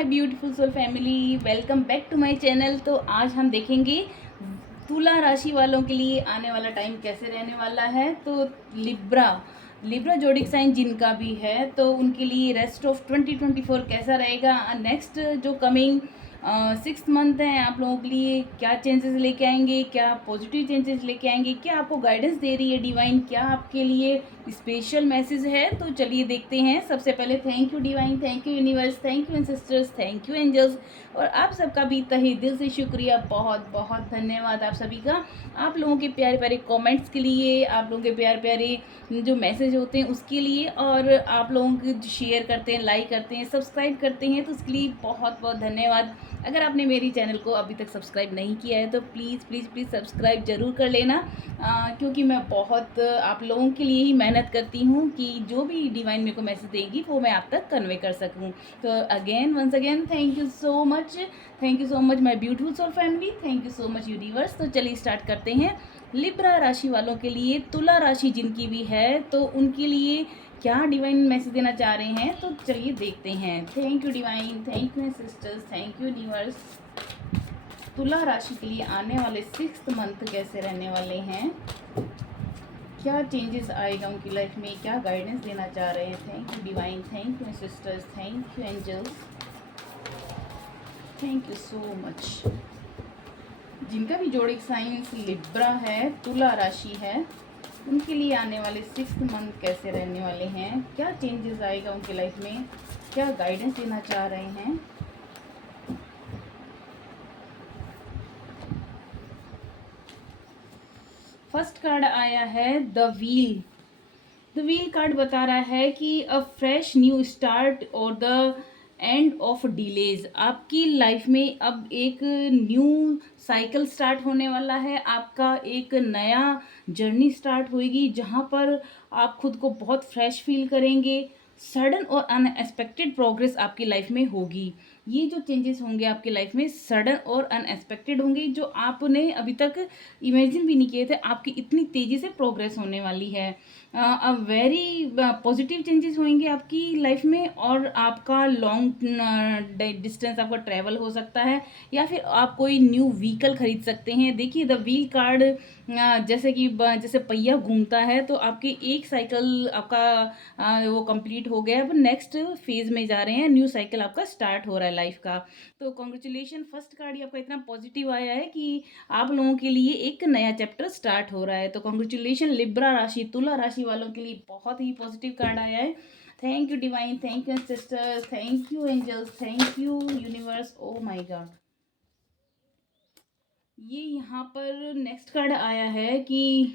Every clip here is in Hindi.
My beautiful soul family, welcome back to my channel. तो आज हम देखेंगे तुला राशि वालों के लिए आने वाला टाइम कैसे रहने वाला है। तो लिब्रा लिब्रा जोडिक साइन जिनका भी है तो उनके लिए रेस्ट ऑफ 2024 कैसा रहेगा। नेक्स्ट जो कमिंग 6 मंथ है आप लोगों के लिए क्या चेंजेस लेके आएंगे, क्या पॉजिटिव चेंजेस लेके आएंगे, क्या आपको गाइडेंस दे रही है डिवाइन, क्या आपके लिए स्पेशल मैसेज है। तो चलिए देखते हैं। सबसे पहले thank you divine, thank you universe, thank you ancestors, thank you angels, और आप सबका भी तहे दिल से शुक्रिया, बहुत बहुत धन्यवाद आप सभी का। आप लोगों के प्यारे प्यारे कमेंट्स के लिए, आप लोगों के प्यारे प्यारे जो मैसेज होते हैं उसके लिए, और आप लोगों को शेयर करते हैं, लाइक करते हैं, सब्सक्राइब करते हैं, तो उसके लिए बहुत बहुत धन्यवाद। अगर आपने मेरी चैनल को अभी तक सब्सक्राइब नहीं किया है तो प्लीज़ प्लीज़ प्लीज़ सब्सक्राइब ज़रूर कर लेना, क्योंकि मैं बहुत आप लोगों के लिए ही मेहनत करती हूँ कि जो भी डिवाइन मेरे को मैसेज देगी वो मैं आप तक कन्वे कर सकूँ। तो again once again thank you so much my beautiful soul family, thank you so much universe. तो चलिए स्टार्ट करते हैं। लिब्रा राशि वालों के लिए, तुला राशि जिनकी भी है तो उनके लिए क्या डिवाइन मैसेज देना चाह रहे हैं, तो चलिए देखते हैं। Thank you divine, thank you sisters, thank you universe. तुला राशि के लिए आने वाले 6 मंथ कैसे रहने वाले हैं, क्या चेंजेस आएगा उनकी लाइफ में, क्या गाइडेंस देना चाह रहे हैं। Thank you divine, thank you sisters, thank you angels, thank you so much. जिनका भी जोड़िक साइंस लिब्रा है, तुला राशि है, उनके लिए आने वाले 6 मंथ कैसे रहने वाले हैं, क्या चेंजेस आएगा उनकी लाइफ में, क्या गाइडेंस देना चाह रहे हैं। फर्स्ट कार्ड आया है the wheel. The wheel card बता रहा है कि अ फ्रेश न्यू स्टार्ट और द एंड ऑफ डिलेज। आपकी लाइफ में अब एक न्यू साइकिल स्टार्ट होने वाला है, आपका एक नया जर्नी स्टार्ट होएगी जहाँ पर आप खुद को बहुत फ्रेश फील करेंगे। सडन और अनएक्सपेक्टेड प्रोग्रेस आपकी लाइफ में होगी। ये जो चेंजेस होंगे आपकी लाइफ में सडन और अनएक्सपेक्टेड होंगे, जो आपने अभी तक इमेजिन भी नहीं किए थे, आपकी इतनी तेज़ी से प्रोग्रेस होने वाली है। वेरी पॉजिटिव चेंजेस होंगे आपकी लाइफ में, और आपका लॉन्ग डिस्टेंस आपका ट्रैवल हो सकता है, या फिर आप कोई न्यू व्हीकल खरीद सकते हैं। देखिए द व्हील कार्ड जैसे कि जैसे पहिया घूमता है, तो आपकी एक साइकिल आपका वो कंप्लीट हो गया, अब नेक्स्ट फेज में जा रहे हैं, न्यू साइकिल आपका स्टार्ट हो रहा है लाइफ का। तो कॉन्ग्रेचुलेशन, फर्स्ट कार्ड ही आपका इतना पॉजिटिव आया है कि आप लोगों के लिए एक नया चैप्टर स्टार्ट हो रहा है। तो कॉन्ग्रेचुलेशन लिब्रा राशि, तुला राशि वालों के लिए बहुत ही पॉजिटिव कार्ड आया है। Thank you divine, thank you sister, thank you angels, thank you universe. Oh my god, ये यहाँ पर नेक्स्ट कार्ड आया है कि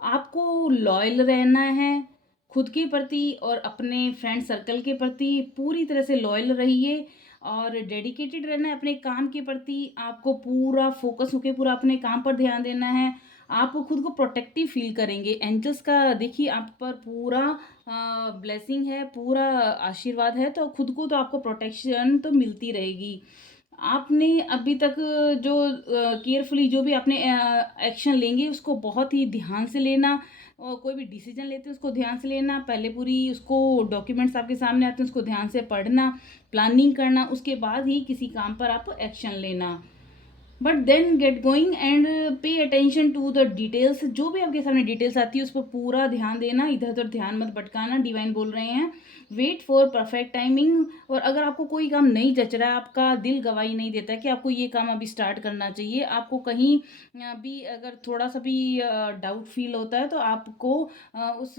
आपको लॉयल रहना है खुद के प्रति और अपने फ्रेंड सर्कल के प्रति। पूरी तरह से लॉयल रहिए और डेडिकेटेड रहना है अपने काम के प्रति। आपको पूरा फोकस होकर पूरा अपने काम पर ध्यान देना है। आप खुद को प्रोटेक्टिव फील करेंगे। एंजल्स का देखिए आप पर पूरा ब्लेसिंग है, पूरा आशीर्वाद है, तो खुद को तो आपको प्रोटेक्शन तो मिलती रहेगी। आपने अभी तक जो केयरफुली जो भी आपने एक्शन लेंगे उसको बहुत ही ध्यान से लेना, और कोई भी डिसीजन लेते हैं उसको ध्यान से लेना। पहले पूरी उसको डॉक्यूमेंट्स आपके सामने आते हैं उसको ध्यान से पढ़ना, प्लानिंग करना, उसके बाद ही किसी काम पर आप एक्शन लेना। But then get going and pay attention to the details. जो भी आपके सामने डिटेल्स आती है उस पर पूरा ध्यान देना, इधर उधर ध्यान मत भटकाना। डिवाइन बोल रहे हैं वेट फॉर परफेक्ट टाइमिंग। और अगर आपको कोई काम नहीं जच रहा है, आपका दिल गवाही नहीं देता है कि आपको ये काम अभी स्टार्ट करना चाहिए, आपको कहीं भी अगर थोड़ा सा भी डाउट फील होता है, तो आपको उस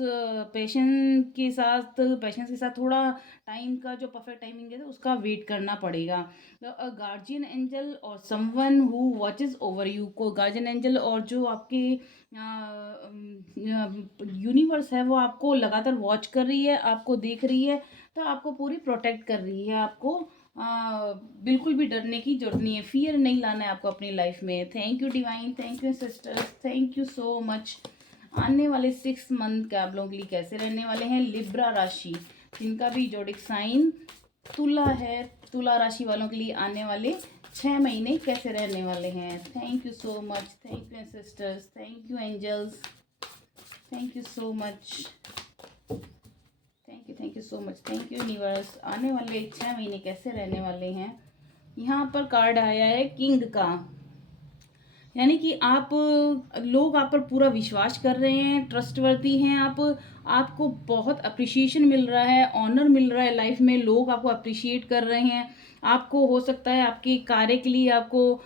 पेशेंस के साथ थोड़ा टाइम का जो परफेक्ट टाइमिंग है तो उसका वेट करना पड़ेगा। गार्जियन एंजल और someone who watches over you, को गार्जियन एंजल और जो आपके यूनिवर्स है वो आपको लगातार वॉच कर रही है, आपको देख रही है, तो आपको पूरी प्रोटेक्ट कर रही है। आपको बिल्कुल भी डरने की जरूरत नहीं है, फियर नहीं लाना है आपको अपनी लाइफ में। Thank you divine, thank you sisters, thank you so much. आने वाले 6 मंथ के आप लोगों के लिए कैसे रहने वाले हैं। लिब्रा राशि जिनका भी जोडिक साइन तुला है, तुला राशि वालों के लिए आने वाले 6 महीने कैसे रहने वाले हैं। Thank you so much, thank you sisters, thank you angels, thank you so much, thank you you so much, thank you universe. आने वाले 6 महीने कैसे रहने वाले हैं। यहाँ पर कार्ड आया है किंग का, यानी कि आप लोग आप पर पूरा विश्वास कर रहे हैं, ट्रस्टवर्दी हैं आप, आपको बहुत अप्रिसिएशन मिल रहा है, ऑनर मिल रहा है लाइफ में, लोग आपको अप्रिशिएट कर रहे हैं। आपको हो सकता है आपके कार्य के लिए आपको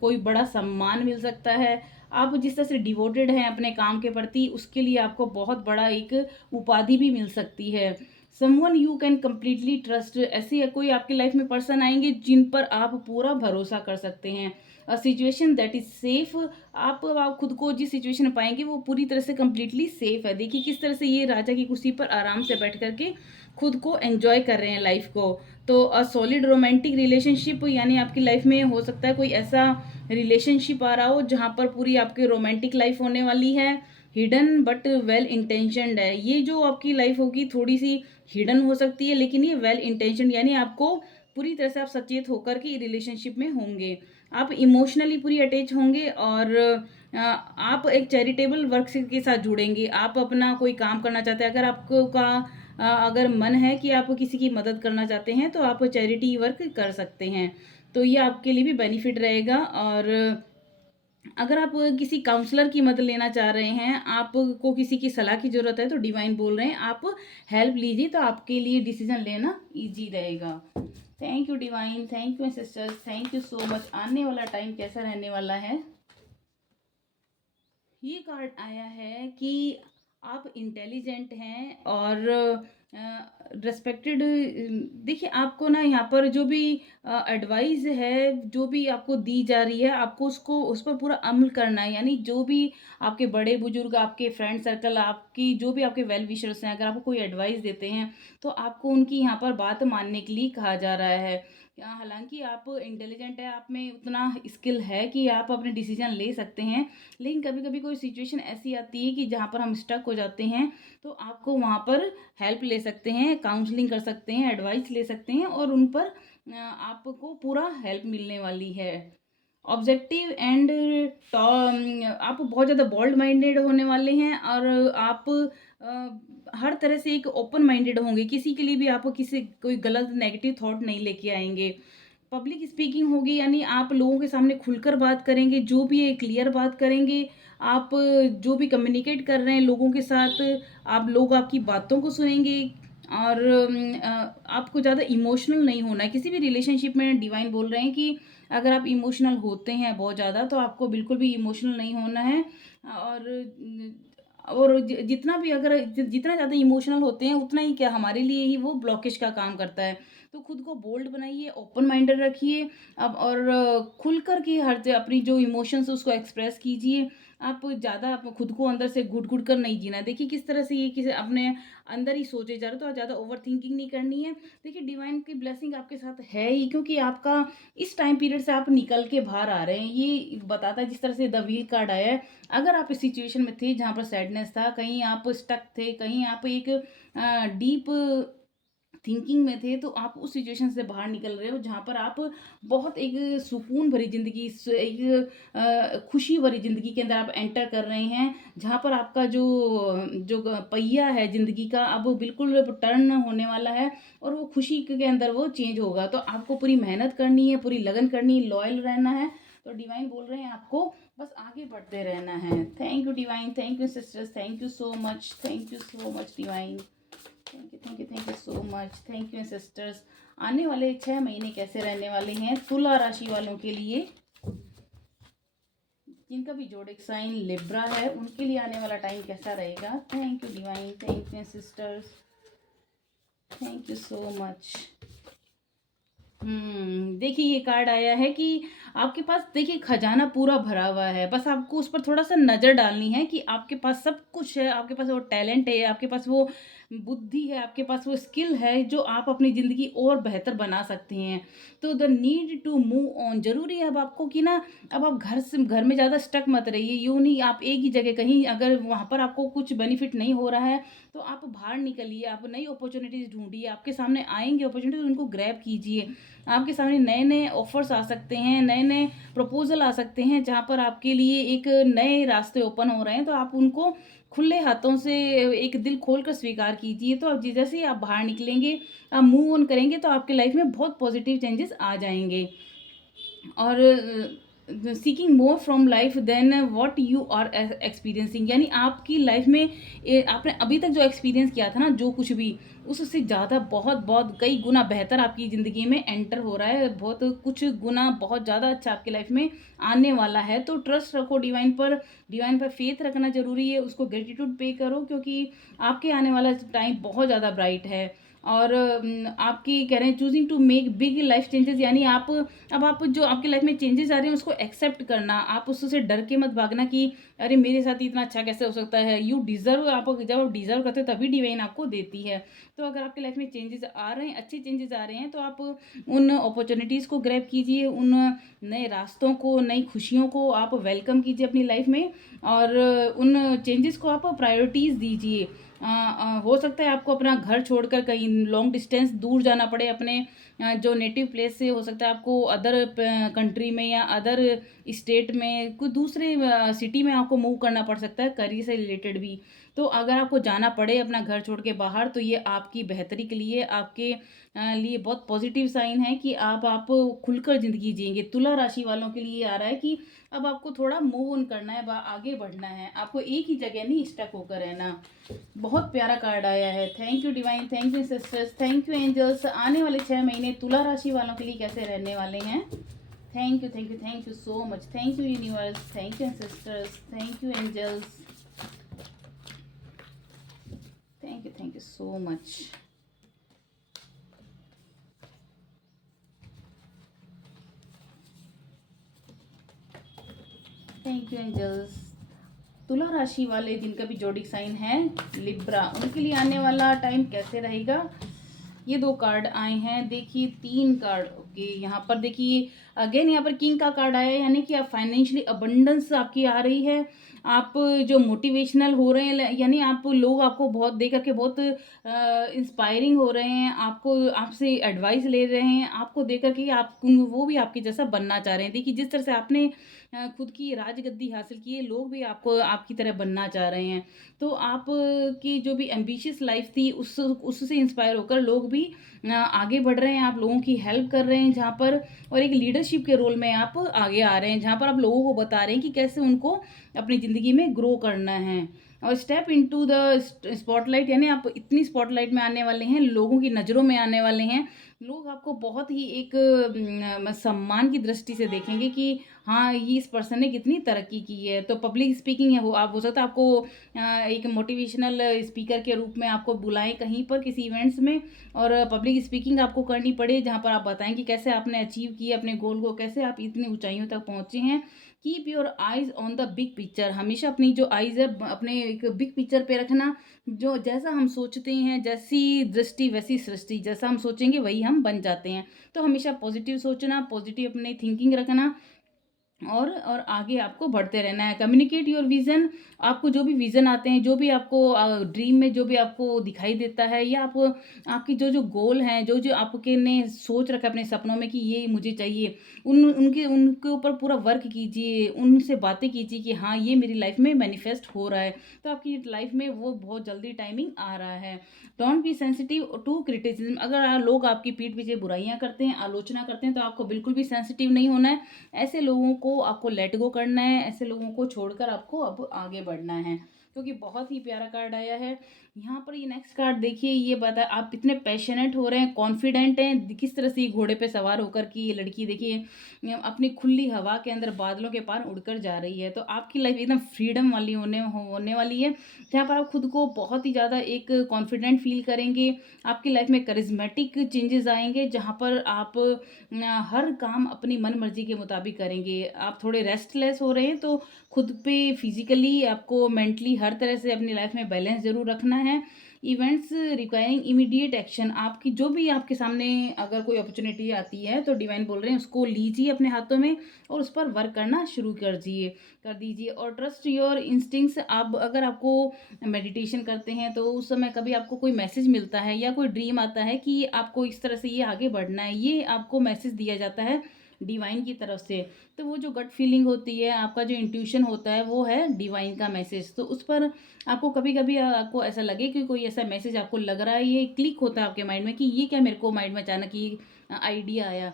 कोई बड़ा सम्मान मिल सकता है। आप जिस तरह से डिवोटेड हैं अपने काम के प्रति, उसके लिए आपको बहुत बड़ा एक उपाधि भी मिल सकती है। Someone you can completely trust, ऐसे कोई आपकी लाइफ में पर्सन आएंगे जिन पर आप पूरा भरोसा कर सकते हैं। A situation that is safe, आप खुद को जिस सिचुएशन में पाएंगे वो पूरी तरह से कम्प्लीटली सेफ है। देखिए किस तरह से ये राजा की कुर्सी पर आराम से बैठ करके खुद को एंजॉय कर रहे हैं लाइफ को। तो अ सॉलिड रोमांटिक रिलेशनशिप, यानी आपकी लाइफ में हो सकता है कोई ऐसा रिलेशनशिप आ रहा हो जहाँ पर पूरी आपकी रोमांटिक लाइफ होने वाली है। हिडन बट वेल इंटेंशनड है, ये जो आपकी लाइफ होगी थोड़ी सी हिडन हो सकती है, लेकिन ये वेल इंटेंशन, यानी आपको पूरी तरह से आप सचेत होकर के रिलेशनशिप में होंगे। आप इमोशनली पूरी अटैच होंगे और आप एक चैरिटेबल वर्क के साथ जुड़ेंगे। आप अपना कोई काम करना चाहते हैं, अगर आपको अगर मन है कि आप किसी की मदद करना चाहते हैं तो आप चैरिटी वर्क कर सकते हैं। तो ये आपके लिए भी बेनिफिट रहेगा। और अगर आप किसी काउंसलर की मदद लेना चाह रहे हैं, आपको किसी की सलाह की ज़रूरत है, तो डिवाइन बोल रहे हैं आप हेल्प लीजिए, तो आपके लिए डिसीजन लेना इजी रहेगा। Thank you divine, thank you sisters, thank you so much. आने वाला टाइम कैसा रहने वाला है। ये कार्ड आया है कि आप इंटेलिजेंट हैं और रेस्पेक्टेड। देखिए आपको ना यहाँ पर जो भी एडवाइस है, जो भी आपको दी जा रही है, आपको उसको उस पर पूरा अमल करना है। यानी जो भी आपके बड़े बुजुर्ग, आपके फ्रेंड सर्कल, आपकी जो भी आपके वेल विशर्स हैं, अगर आपको कोई एडवाइस देते हैं तो आपको उनकी यहाँ पर बात मानने के लिए कहा जा रहा है। हालांकि आप इंटेलिजेंट है, आप में उतना स्किल है कि आप अपने डिसीजन ले सकते हैं, लेकिन कभी कभी कोई सिचुएशन ऐसी आती है कि जहाँ पर हम स्टक हो जाते हैं, तो आपको वहाँ पर हेल्प ले सकते हैं, काउंसलिंग कर सकते हैं, एडवाइस ले सकते हैं, और उन पर आपको पूरा हेल्प मिलने वाली है। ऑब्जेक्टिव एंड आप बहुत ज़्यादा बोल्ड माइंडेड होने वाले हैं, और आप हर तरह से एक ओपन माइंडेड होंगे, किसी के लिए भी आप किसी कोई गलत नेगेटिव थॉट नहीं लेके आएंगे। पब्लिक स्पीकिंग होगी, यानी आप लोगों के सामने खुलकर बात करेंगे, जो भी है क्लियर बात करेंगे। आप जो भी कम्युनिकेट कर रहे हैं लोगों के साथ, आप लोग आपकी बातों को सुनेंगे। और आपको ज़्यादा इमोशनल नहीं होना है किसी भी रिलेशनशिप में। डिवाइन बोल रहे हैं कि अगर आप इमोशनल होते हैं बहुत ज़्यादा, तो आपको बिल्कुल भी इमोशनल नहीं होना है। और जितना भी अगर जितना ज़्यादा इमोशनल होते हैं, उतना ही क्या हमारे लिए ही वो ब्लॉकेज का काम करता है। तो खुद को बोल्ड बनाइए, ओपन माइंडेड रखिए अब, और खुल कर के अपनी जो इमोशंस उसको एक्सप्रेस कीजिए। आप ज़्यादा आप खुद को अंदर से घुट घुट कर नहीं जीना। देखिए किस तरह से ये किसी अपने अंदर ही सोचे जा रहे हो, तो ज़्यादा ओवर थिंकिंग नहीं करनी है। देखिए डिवाइन की ब्लेसिंग आपके साथ है ही, क्योंकि आपका इस टाइम पीरियड से आप निकल के बाहर आ रहे हैं, ये बताता है। जिस तरह से द व्हील कार्ड आया है, अगर आप इस सिचुएशन में थे जहाँ पर सैडनेस था, कहीं आप स्टक थे, कहीं आप एक डीप थिंकिंग में थे, तो आप उस सिचुएशन से बाहर निकल रहे हो, जहाँ पर आप बहुत एक सुकून भरी ज़िंदगी, एक खुशी भरी ज़िंदगी के अंदर आप एंटर कर रहे हैं, जहाँ पर आपका जो जो पहिया है ज़िंदगी का, अब वो बिल्कुल टर्न होने वाला है, और वो खुशी के अंदर वो चेंज होगा। तो आपको पूरी मेहनत करनी है, पूरी लगन करनी है, लॉयल रहना है। तो डिवाइन बोल रहे हैं आपको बस आगे बढ़ते रहना है। Thank you divine, thank you sisters, thank you so much, thank you so much divine, thank you thank you thank you so much, thank you sisters. आने वाले 6 महीने कैसे रहने वाले हैं तुला राशि वालों के लिए, जिनका भी जोडिक साइन लिब्रा है, उनके लिए आने वाला टाइम कैसा रहेगा। Thank you divine, thank you sisters, thank you so much. देखिए ये कार्ड आया है कि आपके पास देखिए खजाना पूरा भरा हुआ है, बस आपको उस पर थोड़ा सा नज़र डालनी है कि आपके पास सब कुछ है, आपके पास वो टैलेंट है, आपके पास वो बुद्धि है, आपके पास वो स्किल है, जो आप अपनी ज़िंदगी और बेहतर बना सकते हैं। तो the need to move on, ज़रूरी है अब आपको कि ना, अब आप घर में ज़्यादा स्टक मत रहिए। यूँ नहीं आप एक ही जगह, कहीं अगर वहाँ पर आपको कुछ बेनिफिट नहीं हो रहा है, तो आप बाहर निकलिए, आप नई अपॉर्चुनिटीज़ ढूंढिए। आपके सामने आएंगे अपॉर्चुनिटीज, उनको ग्रैब कीजिए। आपके सामने नए नए ऑफर्स आ सकते हैं, नए नए प्रपोजल आ सकते हैं, जहाँ पर आपके लिए एक नए रास्ते ओपन हो रहे हैं, तो आप उनको खुले हाथों से एक दिल खोल कर स्वीकार कीजिए, तो अब जैसे ही आप बाहर निकलेंगे, आप मूव ऑन करेंगे, तो आपकी लाइफ में बहुत पॉजिटिव चेंजेस आ जाएँगे। और seeking more from life then what you are experiencing, यानी आपकी लाइफ में आपने अभी तक जो एक्सपीरियंस किया था ना, जो कुछ भी, उससे ज़्यादा बहुत बहुत कई गुना बेहतर आपकी ज़िंदगी में एंटर हो रहा है, बहुत कुछ गुना बहुत ज़्यादा अच्छा आपकी लाइफ में आने वाला है। तो ट्रस्ट रखो डिवाइन पर, डिवाइन पर फेथ रखना ज़रूरी है, उसको ग्रेटिट्यूड पे करो, क्योंकि आपके आने वाला टाइम बहुत ज़्यादा ब्राइट है। और आपकी कह रहे हैं choosing to make big life changes, यानी आप अब आप जो आपकी लाइफ में चेंजेस आ रहे हैं उसको एक्सेप्ट करना, आप उससे डर के मत भागना कि अरे मेरे साथ ही इतना अच्छा कैसे हो सकता है। यू डिज़र्व, आप जब आप डिज़र्व करते हो तभी डिवाइन आपको देती है। तो अगर आपकी लाइफ में चेंजेस आ रहे हैं, अच्छे चेंजेस आ रहे हैं, तो आप उन अपॉर्चुनिटीज़ को ग्रैब कीजिए, उन नए रास्तों को, नई खुशियों को आप वेलकम कीजिए अपनी लाइफ में, और उन चेंजेस को आप प्रायोरिटीज़ दीजिए। हो सकता है आपको अपना घर छोड़कर कहीं लॉन्ग डिस्टेंस दूर जाना पड़े अपने जो नेटिव प्लेस से, हो सकता है आपको अदर कंट्री में या अदर स्टेट में कोई दूसरे सिटी में आपको मूव करना पड़ सकता है, करियर से रिलेटेड भी। तो अगर आपको जाना पड़े अपना घर छोड़ के बाहर, तो ये आपकी बेहतरी के लिए, आपके लिए बहुत पॉजिटिव साइन है कि आप खुलकर ज़िंदगी जिएंगे। तुला राशि वालों के लिए आ रहा है कि अब आपको थोड़ा मूव ऑन करना है, आगे बढ़ना है, आपको एक ही जगह नहीं स्टक होकर रहना। बहुत प्यारा कार्ड आया है। Thank you divine, thank you sisters, thank you angels. आने वाले 6 महीने तुला राशि वालों के लिए कैसे रहने वाले हैं? Thank you, thank you, thank you so much. Thank you universe, thank you sisters, thank you angels, thank you so much. Thank you angels. तुला राशि वाले जिनका भी जोडिक साइन है लिब्रा, उनके लिए आने वाला टाइम कैसे रहेगा? ये 2 कार्ड आए हैं, देखिए 3 कार्ड। ओके, यहाँ पर देखिए अगेन यहाँ पर किंग का कार्ड आया है, यानी कि आप फाइनेंशियली अबंडेंस आपकी आ रही है। आप जो मोटिवेशनल हो रहे हैं, यानी आप लोग आपको बहुत देख करके बहुत इंस्पायरिंग हो रहे हैं, आपको आपसे एडवाइस ले रहे हैं, आपको देख करके आप वो भी आपके जैसा बनना चाह रहे हैं। देखिए जिस तरह से आपने खुद की राजगद्दी हासिल की है, लोग भी आपको आपकी तरह बनना चाह रहे हैं। तो आप की जो भी एम्बिशियस लाइफ थी उससे इंस्पायर होकर लोग भी आगे बढ़ रहे हैं, आप लोगों की हेल्प कर रहे हैं जहाँ पर, और एक लीडरशिप के रोल में आप आगे आ रहे हैं, जहाँ पर आप लोगों को बता रहे हैं कि कैसे उनको अपनी ज़िंदगी में ग्रो करना है। और स्टेप इनटू द स्पॉटलाइट, यानी आप इतनी स्पॉटलाइट में आने वाले हैं, लोगों की नज़रों में आने वाले हैं। लोग आपको बहुत ही एक सम्मान की दृष्टि से देखेंगे कि हाँ, ये इस पर्सन ने कितनी तरक्की की है। तो पब्लिक स्पीकिंग है, वो आप हो सकता है आपको एक मोटिवेशनल स्पीकर के रूप में आपको बुलाएं कहीं पर किसी इवेंट्स में, और पब्लिक स्पीकिंग आपको करनी पड़े, जहाँ पर आप बताएं कि कैसे आपने अचीव किया अपने गोल को, कैसे आप इतनी ऊंचाइयों तक पहुँचे हैं। Keep your eyes on the big picture, हमेशा अपनी जो आइज़ है अपने एक बिग पिक्चर पे रखना। जो जैसा हम सोचते हैं, जैसी दृष्टि वैसी सृष्टि, जैसा हम सोचेंगे वही हम बन जाते हैं। तो हमेशा पॉजिटिव सोचना, पॉजिटिव अपनी थिंकिंग रखना, और आगे आपको बढ़ते रहना है। कम्युनिकेट योर विज़न, आपको जो भी विज़न आते हैं, जो भी आपको ड्रीम में जो भी आपको दिखाई देता है, या आप आपकी जो जो गोल हैं, जो जो आपके ने सोच रखा है अपने सपनों में कि ये मुझे चाहिए, उनके ऊपर पूरा वर्क कीजिए, उनसे बातें कीजिए कि हाँ ये मेरी लाइफ में मैनिफेस्ट हो रहा है। तो आपकी लाइफ में वो बहुत जल्दी टाइमिंग आ रहा है। Don't be sensitive to criticism, अगर लोग आपकी पीठ पीछे बुराइयां करते हैं, आलोचना करते हैं, तो आपको बिल्कुल भी सेंसिटिव नहीं होना है। ऐसे लोगों को आपको लेट गो करना है, ऐसे लोगों को छोड़कर आपको अब आगे बढ़ना है, क्योंकि बहुत ही प्यारा कार्ड आया है। यहाँ पर ये नेक्स्ट कार्ड देखिए, ये बता आप इतने पैशनेट हो रहे हैं, कॉन्फिडेंट हैं, किस तरह से ये घोड़े पे सवार होकर की ये लड़की देखिए अपनी खुली हवा के अंदर बादलों के पार उड़कर जा रही है। तो आपकी लाइफ एकदम फ्रीडम वाली होने वाली है, जहाँ पर आप खुद को बहुत ही ज़्यादा एक कॉन्फिडेंट फील करेंगे। आपकी लाइफ में करिज्मेटिक चेंजेस आएंगे, जहाँ पर आप हर काम अपनी मन मर्जी के मुताबिक करेंगे। आप थोड़े रेस्टलेस हो रहे हैं, तो खुद पे फिजिकली आपको मेंटली हर तरह से अपनी लाइफ में बैलेंस ज़रूर रखना है। इवेंट्स रिक्वायरिंग इमीडिएट एक्शन, आपकी जो भी आपके सामने अगर कोई अपॉर्चुनिटी आती है, तो डिवाइन बोल रहे हैं उसको लीजिए अपने हाथों में और उस पर वर्क करना शुरू कर दीजिए। और ट्रस्ट योर इंस्टिंक्ट्स, आप अगर आपको मेडिटेशन करते हैं तो उस समय कभी आपको कोई मैसेज मिलता है या कोई ड्रीम आता है कि आपको इस तरह से ये आगे बढ़ना है, ये आपको मैसेज दिया जाता है, डिवाइन की तरफ से। तो वो जो गट फीलिंग होती है, आपका जो इंट्यूशन होता है, वो है डिवाइन का मैसेज। तो उस पर आपको कभी कभी आपको ऐसा लगे कि कोई ऐसा मैसेज आपको लग रहा है, ये क्लिक होता है आपके माइंड में कि ये क्या, मेरे को माइंड में अचानक ये आइडिया आया,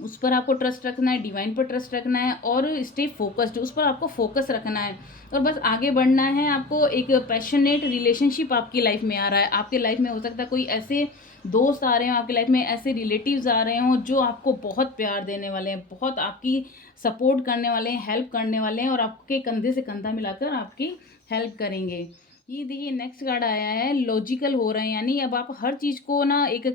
उस पर आपको ट्रस्ट रखना है, डिवाइन पर ट्रस्ट रखना है और स्टे फोकस्ड, उस पर आपको फोकस रखना है और बस आगे बढ़ना है। आपको एक पैशनेट रिलेशनशिप आपकी लाइफ में आ रहा है, आपके लाइफ में हो सकता है कोई ऐसे दोस्त आ रहे हो आपकी लाइफ में, ऐसे रिलेटिव्स आ रहे हो जो आपको बहुत प्यार देने वाले हैं, बहुत आपकी सपोर्ट करने वाले हैं, हेल्प करने वाले हैं और आपके कंधे से कंधा मिलाकर आपकी हेल्प करेंगे। ये देखिए नेक्स्ट कार्ड आया है, लॉजिकल हो रहे हैं, यानी अब आप हर चीज़ को ना एक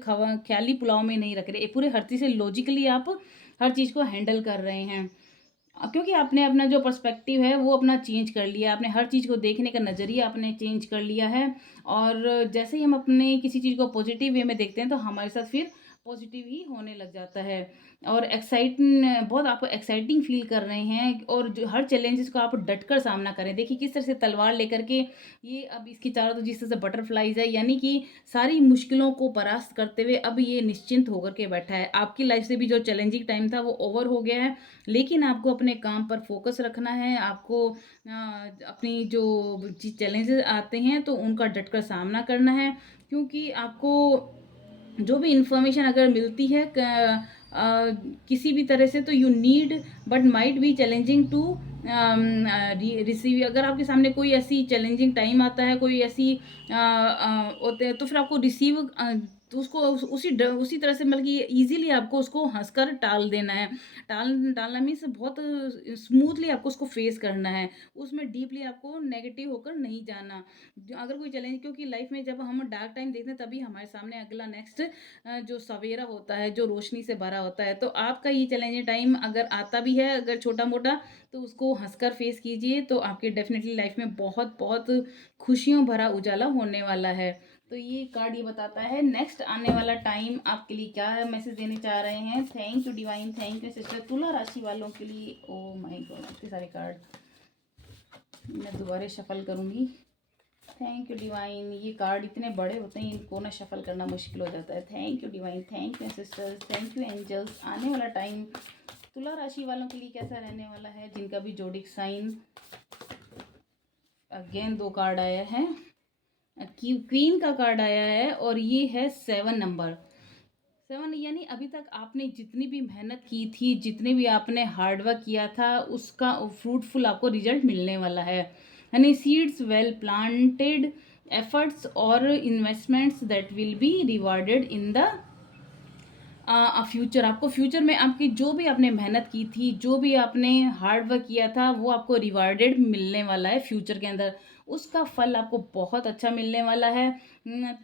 ख्याली पुलाव में नहीं रख रहे, पूरे हर चीज़ से लॉजिकली आप हर चीज़ को हैंडल कर रहे हैं। क्योंकि आपने अपना जो पर्सपेक्टिव है वो अपना चेंज कर लिया, आपने हर चीज़ को देखने का नज़रिया आपने चेंज कर लिया है। और जैसे ही हम अपने किसी चीज़ को पॉजिटिव वे में देखते हैं तो हमारे साथ फिर पॉजिटिव ही होने लग जाता है। और बहुत आप एक्साइटिंग फील कर रहे हैं और जो हर चैलेंजेस को आप डट कर सामना करें। देखिए किस तरह से तलवार लेकर के ये अब इसकी चारों तो जिस तरह से बटरफ्लाइज है, यानी कि सारी मुश्किलों को परास्त करते हुए अब ये निश्चिंत होकर के बैठा है। आपकी लाइफ से भी जो चैलेंजिंग टाइम था वो ओवर हो गया है, लेकिन आपको अपने काम पर फोकस रखना है। आपको अपनी जो चैलेंजेस आते हैं तो उनका डटकर सामना करना है, क्योंकि आपको जो भी इंफॉर्मेशन अगर मिलती है किसी भी तरह से, तो you need but might be challenging to receive. अगर आपके सामने कोई ऐसी चैलेंजिंग टाइम आता है, कोई ऐसी होते हैं, तो फिर आपको रिसीव तो उसको उसी तरह से मतलब कि ईजिली आपको उसको हंसकर टाल देना है। टालना मीन्स बहुत स्मूथली आपको उसको फेस करना है, उसमें डीपली आपको नेगेटिव होकर नहीं जाना। अगर कोई चैलेंज, क्योंकि लाइफ में जब हम डार्क टाइम देखते हैं तभी हमारे सामने अगला नेक्स्ट जो सवेरा होता है, जो रोशनी से भरा होता है। तो आपका ये चैलेंजिंग टाइम अगर आता भी है, अगर छोटा मोटा, तो उसको हंसकर फेस कीजिए, तो आपके डेफिनेटली लाइफ में बहुत बहुत खुशियों भरा उजाला होने वाला है। तो ये कार्ड ये बताता है नेक्स्ट आने वाला टाइम आपके लिए क्या है, मैसेज देने चाह रहे हैं। Thank you divine, thank you sister. तुला राशि वालों के लिए, ओ माय गॉड इतने सारे कार्ड, मैं दोबारा शफल करूँगी। थैंक यू डिवाइन, ये कार्ड इतने बड़े होते हैं, इनको ना शफल करना मुश्किल हो जाता है। Thank you divine, thank you sisters, thank you angels. आने वाला टाइम तुला राशि वालों के लिए कैसा रहने वाला है, जिनका भी जोडिक साइन। अगेन दो कार्ड आया है, क्वीन का कार्ड आया है और ये है 7 नंबर। 7 यानी अभी तक आपने जितनी भी मेहनत की थी, जितने भी आपने हार्डवर्क किया था, उसका फ्रूटफुल आपको रिजल्ट मिलने वाला है। यानी सीड्स वेल प्लांटेड एफर्ट्स और investments that will be rewarded in the future. आपको फ्यूचर में आपकी जो भी आपने मेहनत की थी, जो भी आपने हार्ड वर्क किया था, वो आपको रिवार्डेड मिलने वाला है फ्यूचर के अंदर। उसका फल आपको बहुत अच्छा मिलने वाला है।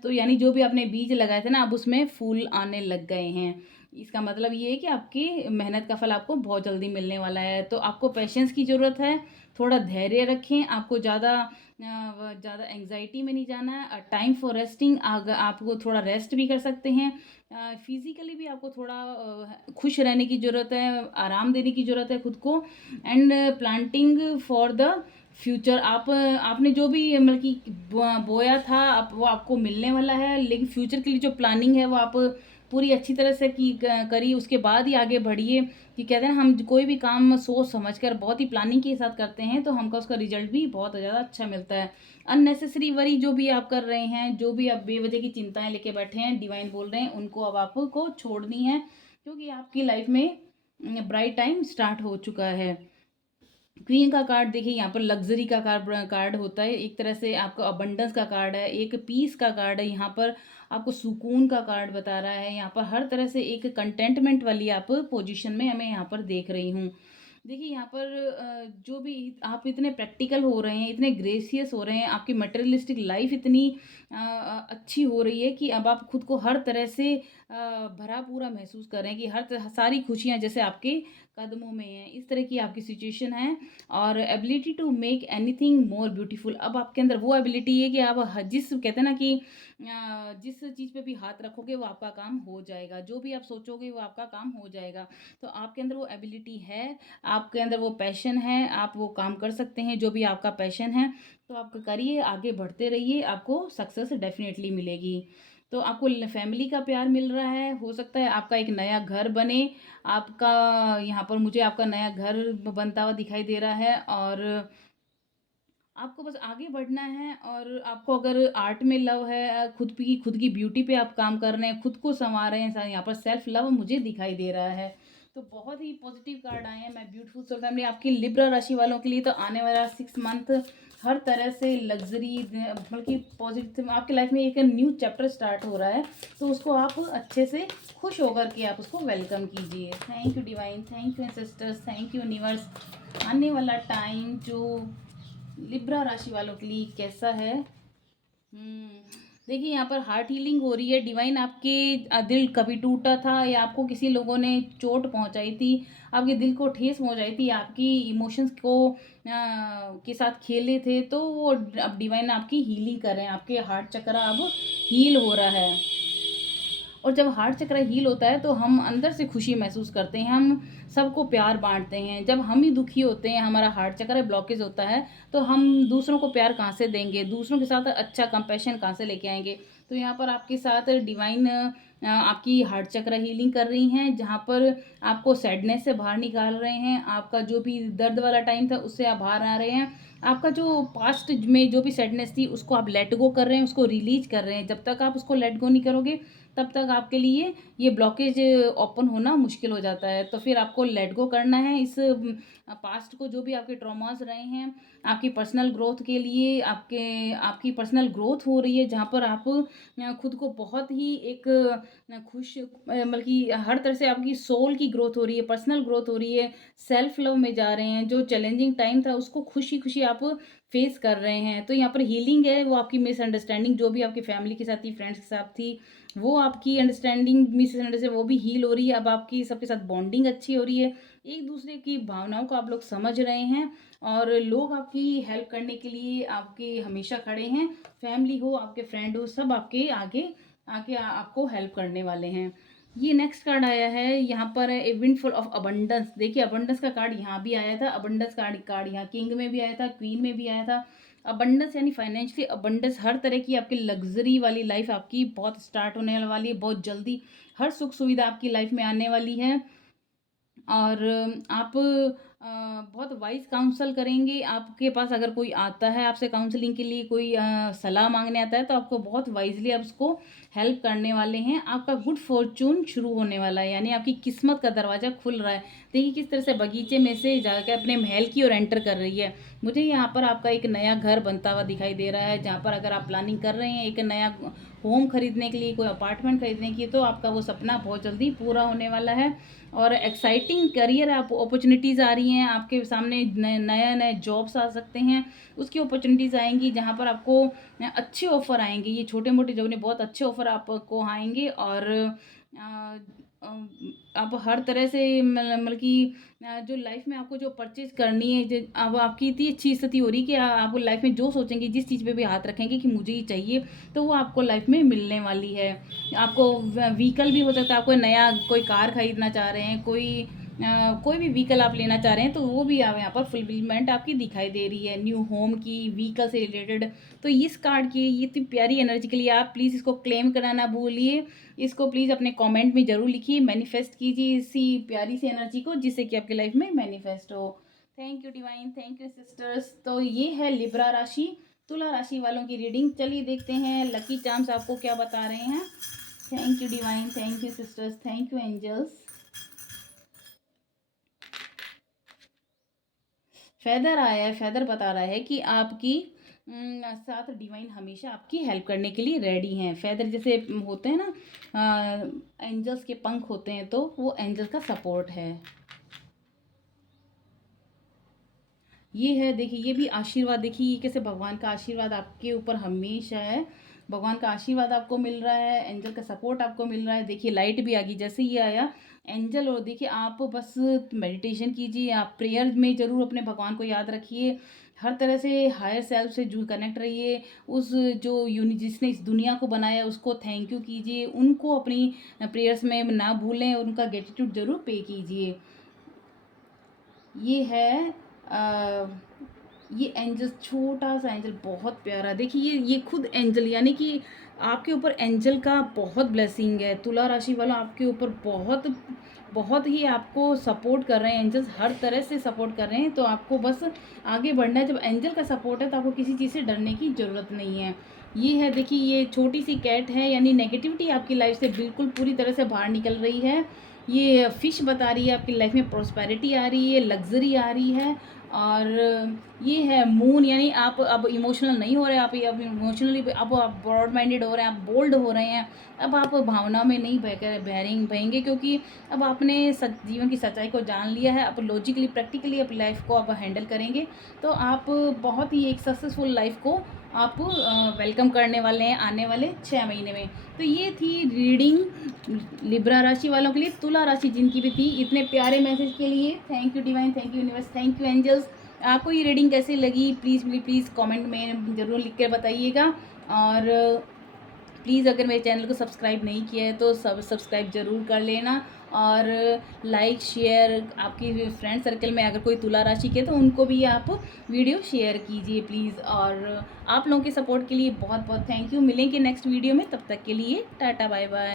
तो यानी जो भी आपने बीज लगाए थे ना, अब उसमें फूल आने लग गए हैं। इसका मतलब ये है कि आपकी मेहनत का फल आपको बहुत जल्दी मिलने वाला है। तो आपको पेशेंस की ज़रूरत है, थोड़ा धैर्य रखें, आपको ज़्यादा एंग्जाइटी में नहीं जाना है। टाइम फॉर रेस्टिंग, आपको थोड़ा रेस्ट भी कर सकते हैं। फिजिकली भी आपको थोड़ा खुश रहने की ज़रूरत है, आराम देने की ज़रूरत है खुद को। And planting for the future, आपने जो भी मतलब कि बोया था, आप वो आपको मिलने वाला है। लेकिन फ्यूचर के लिए जो प्लानिंग है वो आप पूरी अच्छी तरह से करिए, उसके बाद ही आगे बढ़िए। कि कहते हैं हम कोई भी काम सोच समझ कर बहुत ही प्लानिंग के साथ करते हैं तो हमको उसका रिजल्ट भी बहुत ज़्यादा अच्छा मिलता है। अननेसेसरी वरी जो भी आप कर रहे हैं, जो भी आप बेवजह की चिंताएं लेके बैठे हैं, डिवाइन बोल रहे हैं उनको अब आपको छोड़नी है, क्योंकि आपकी लाइफ में ब्राइट टाइम स्टार्ट हो चुका है। क्वीन का कार्ड देखिए, यहाँ पर लग्जरी का कार्ड होता है, एक तरह से आपका अबंडेंस का कार्ड है, एक पीस का कार्ड है, यहाँ पर आपको सुकून का कार्ड बता रहा है। यहाँ पर हर तरह से एक कंटेंटमेंट वाली आप पोजीशन में हमें यहाँ पर देख रही हूँ। देखिए यहाँ पर जो भी आप इतने प्रैक्टिकल हो रहे हैं, इतने ग्रेसियस हो रहे हैं, आपकी मटेरियलिस्टिक लाइफ इतनी अच्छी हो रही है कि अब आप खुद को हर तरह से भरा पूरा महसूस कर रहे हैं कि सारी खुशियाँ जैसे आपके कदमों में हैं, इस तरह की आपकी सिचुएशन है। और ability to make anything more beautiful, अब आपके अंदर वो एबिलिटी है कि आप जिस कहते हैं ना कि जिस चीज़ पे भी हाथ रखोगे वो आपका काम हो जाएगा, जो भी आप सोचोगे वो आपका काम हो जाएगा। तो आपके अंदर वो एबिलिटी है, आपके अंदर वो पैशन है, आप वो काम कर सकते हैं जो भी आपका पैशन है। तो आप करिए, आगे बढ़ते रहिए, आपको सक्सेस डेफिनेटली मिलेगी। तो आपको फैमिली का प्यार मिल रहा है, हो सकता है आपका एक नया घर बने, आपका यहाँ पर मुझे आपका नया घर बनता हुआ दिखाई दे रहा है। और आपको बस आगे बढ़ना है, और आपको अगर आर्ट में लव है, खुद की ब्यूटी पे आप काम कर रहे हैं, खुद को संवार रहे हैं, यहाँ पर सेल्फ लव मुझे दिखाई दे रहा है। तो बहुत ही पॉजिटिव कार्ड आए हैं। मैं ब्यूटीफुल सोल फैमिली आपकी लिब्रा राशि वालों के लिए तो आने वाला 6 मंथ हर तरह से लग्जरी, बल्कि पॉजिटिव आपकी लाइफ में एक न्यू चैप्टर स्टार्ट हो रहा है, तो उसको आप अच्छे से खुश होकर के आप उसको वेलकम कीजिए। Thank you divine, thank you sisters, thank you universe. आने वाला टाइम जो लिब्रा राशि वालों के लिए कैसा है? देखिए यहाँ पर हार्ट हीलिंग हो रही है डिवाइन। आपके दिल कभी टूटा था, या आपको किसी लोगों ने चोट पहुंचाई थी, आपके दिल को ठेस पहुंचाई थी, आपकी इमोशंस को के साथ खेले थे, तो वो अब डिवाइन आपकी हीलिंग कर रहे हैं। आपके हार्ट चक्र अब हील हो रहा है। और जब हार्ट चक्र हील होता है तो हम अंदर से खुशी महसूस करते हैं, हम सबको प्यार बांटते हैं। जब हम ही दुखी होते हैं, हमारा हार्ट चक्र ब्लॉकेज होता है, तो हम दूसरों को प्यार कहाँ से देंगे, दूसरों के साथ अच्छा कंपैशन कहाँ से लेके आएंगे? तो यहाँ पर आपके साथ डिवाइन आपकी हार्ट चक्र हीलिंग कर रही हैं, जहाँ पर आपको सैडनेस से बाहर निकाल रहे हैं। आपका जो भी दर्द वाला टाइम था उससे आप बाहर आ रहे हैं। आपका जो पास्ट में जो भी सैडनेस थी उसको आप लेट गो कर रहे हैं, उसको रिलीज कर रहे हैं। जब तक आप उसको लेट गो नहीं करोगे तब तक आपके लिए ये ब्लॉकेज ओपन होना मुश्किल हो जाता है। तो फिर आपको लेट गो करना है इस पास्ट को, जो भी आपके ट्रॉमास रहे हैं। आपकी पर्सनल ग्रोथ के लिए आपकी पर्सनल ग्रोथ हो रही है, जहाँ पर आप खुद को बहुत ही एक खुश, मतलब कि हर तरह से आपकी सोल की ग्रोथ हो रही है, पर्सनल ग्रोथ हो रही है, सेल्फ लव में जा रहे हैं। जो चैलेंजिंग टाइम था उसको खुशी खुशी आप फेस कर रहे हैं। तो यहाँ पर हीलिंग है, वो आपकी मिसअंडरस्टैंडिंग जो भी आपकी फैमिली के साथ थी, फ्रेंड्स के साथ थी, वो आपकी अंडरस्टैंडिंग मिसअंडरस्टैंडिंग वो भी हील हो रही है। अब आपकी सबके साथ बॉन्डिंग अच्छी हो रही है, एक दूसरे की भावनाओं को आप लोग समझ रहे हैं, और लोग आपकी हेल्प करने के लिए आपके हमेशा खड़े हैं। फैमिली हो, आपके फ्रेंड हो, सब आपके आगे आके आपको हेल्प करने वाले हैं। ये नेक्स्ट कार्ड आया है यहाँ पर, ए विंडफुल ऑफ अबंडेंस। देखिए अबंडेंस का कार्ड यहाँ भी आया था, अबंडेंस कार्ड यहाँ किंग में भी आया था, क्वीन में भी आया था। अबंडेंस यानी फाइनेंशियली अबंडेंस, हर तरह की आपकी लग्जरी वाली लाइफ आपकी बहुत स्टार्ट होने वाली है, बहुत जल्दी हर सुख सुविधा आपकी लाइफ में आने वाली है। और आप बहुत वाइज काउंसल करेंगे। आपके पास अगर कोई आता है आपसे काउंसलिंग के लिए, कोई सलाह मांगने आता है, तो आपको बहुत वाइजली आप उसको हेल्प करने वाले हैं। आपका गुड फॉर्चून शुरू होने वाला है, यानी आपकी किस्मत का दरवाज़ा खुल रहा है। देखिए किस तरह से बगीचे में से जाकर अपने महल की ओर एंटर कर रही है। मुझे यहाँ पर आपका एक नया घर बनता हुआ दिखाई दे रहा है, जहाँ पर अगर आप प्लानिंग कर रहे हैं एक नया होम खरीदने के लिए, कोई अपार्टमेंट खरीदने की, तो आपका वो सपना बहुत जल्दी पूरा होने वाला है। और एक्साइटिंग करियर अपॉर्चुनिटीज़ आ रही हैं आपके सामने, नए नए जॉब्स आ सकते हैं, उसकी अपॉर्चुनिटीज़ आएंगी, जहाँ पर आपको अच्छे ऑफ़र आएंगे। ये छोटे मोटे जॉब में बहुत अच्छे ऑफ़र आपको आएंगे, और अ, अ, आप हर तरह से मतलब कि जो लाइफ में आपको जो परचेज करनी है, जो अब आपकी इतनी अच्छी स्थिति हो रही कि आप लाइफ में जो सोचेंगे, जिस चीज़ पे भी हाथ रखेंगे कि मुझे ये चाहिए, तो वो आपको लाइफ में मिलने वाली है। आपको व्हीकल भी हो सकता है, आपको नया कोई कार खरीदना चाह रहे हैं, कोई भी व्हीकल आप लेना चाह रहे हैं, तो वो भी आप यहाँ पर फुलफिलमेंट आपकी दिखाई दे रही है न्यू होम की, व्हीकल से रिलेटेड। तो इस कार्ड की ये इतनी प्यारी एनर्जी के लिए आप प्लीज़ इसको क्लेम करना ना भूलिए। इसको प्लीज़ अपने कमेंट में ज़रूर लिखिए, मैनिफेस्ट कीजिए इसी प्यारी सी एनर्जी को, जिससे कि आपकी लाइफ में मैनिफेस्ट हो। Thank you divine, thank you sisters. तो ये है लिब्रा राशि, तुला राशि वालों की रीडिंग। चलिए देखते हैं लकी चार्म्स आपको क्या बता रहे हैं। Thank you divine, thank you sisters, thank you angels. Feather आया है, फेदर बता रहा है कि आपकी साथ डिवाइन हमेशा आपकी हेल्प करने के लिए रेडी हैं। फेदर जैसे होते हैं ना, एंजल्स के पंख होते हैं, तो वो एंजल्स का सपोर्ट है। ये है, देखिए ये भी आशीर्वाद, देखिए ये कैसे भगवान का आशीर्वाद आपके ऊपर हमेशा है। भगवान का आशीर्वाद आपको मिल रहा है, एंजल का सपोर्ट आपको मिल रहा है। देखिए लाइट भी आ गई जैसे ये आया एंजल। और देखिए आप बस मेडिटेशन कीजिए, आप प्रेयर में ज़रूर अपने भगवान को याद रखिए, हर तरह से हायर सेल्फ से जुड़ कनेक्ट रहिए। उस जो जिसने इस दुनिया को बनाया उसको थैंक यू कीजिए, उनको अपनी प्रेयर्स में ना भूलें, और उनका ग्रेटिट्यूड ज़रूर पे कीजिए। ये है ये एंजल, छोटा सा एंजल, बहुत प्यारा। देखिए ये खुद एंजल, यानी कि आपके ऊपर एंजल का बहुत ब्लेसिंग है। तुला राशि वालों, आपके ऊपर बहुत बहुत ही आपको सपोर्ट कर रहे हैं एंजल्स, हर तरह से सपोर्ट कर रहे हैं। तो आपको बस आगे बढ़ना है। जब एंजल का सपोर्ट है तो आपको किसी चीज़ से डरने की ज़रूरत नहीं है। ये है, देखिए ये छोटी सी कैट है, यानी नेगेटिविटी आपकी लाइफ से बिल्कुल पूरी तरह से बाहर निकल रही है। ये फिश बता रही है आपकी लाइफ में प्रॉस्पेरिटी आ रही है, लग्जरी आ रही है। और ये है मून, यानी आप अब इमोशनल नहीं हो रहे, आप अब इमोशनली अब आप ब्रॉड माइंडेड हो रहे हैं, आप बोल्ड हो रहे हैं। अब आप भावना में नहीं बहेंगे, क्योंकि अब आपने जीवन की सच्चाई को जान लिया है। आप लॉजिकली प्रैक्टिकली अपनी लाइफ को आप हैंडल करेंगे, तो आप बहुत ही एक सक्सेसफुल लाइफ को आप वेलकम करने वाले हैं आने वाले 6 महीने में। तो ये थी रीडिंग लिब्रा राशि वालों के लिए। तुला राशि जिनकी भी थी, इतने प्यारे मैसेज के लिए thank you divine, thank you universe, thank you angels. आपको ये रीडिंग कैसी लगी प्लीज़ प्लीज़ प्लीज़ कमेंट में ज़रूर लिख कर बताइएगा। और प्लीज़ अगर मेरे चैनल को सब्सक्राइब नहीं किया है तो सब्सक्राइब ज़रूर कर लेना। और लाइक शेयर, आपकी फ्रेंड सर्कल में अगर कोई तुला राशि के, तो उनको भी आप वीडियो शेयर कीजिए प्लीज़। और आप लोगों के सपोर्ट के लिए बहुत बहुत थैंक यू। मिलेंगे नेक्स्ट वीडियो में, तब तक के लिए टाटा बाय बाय।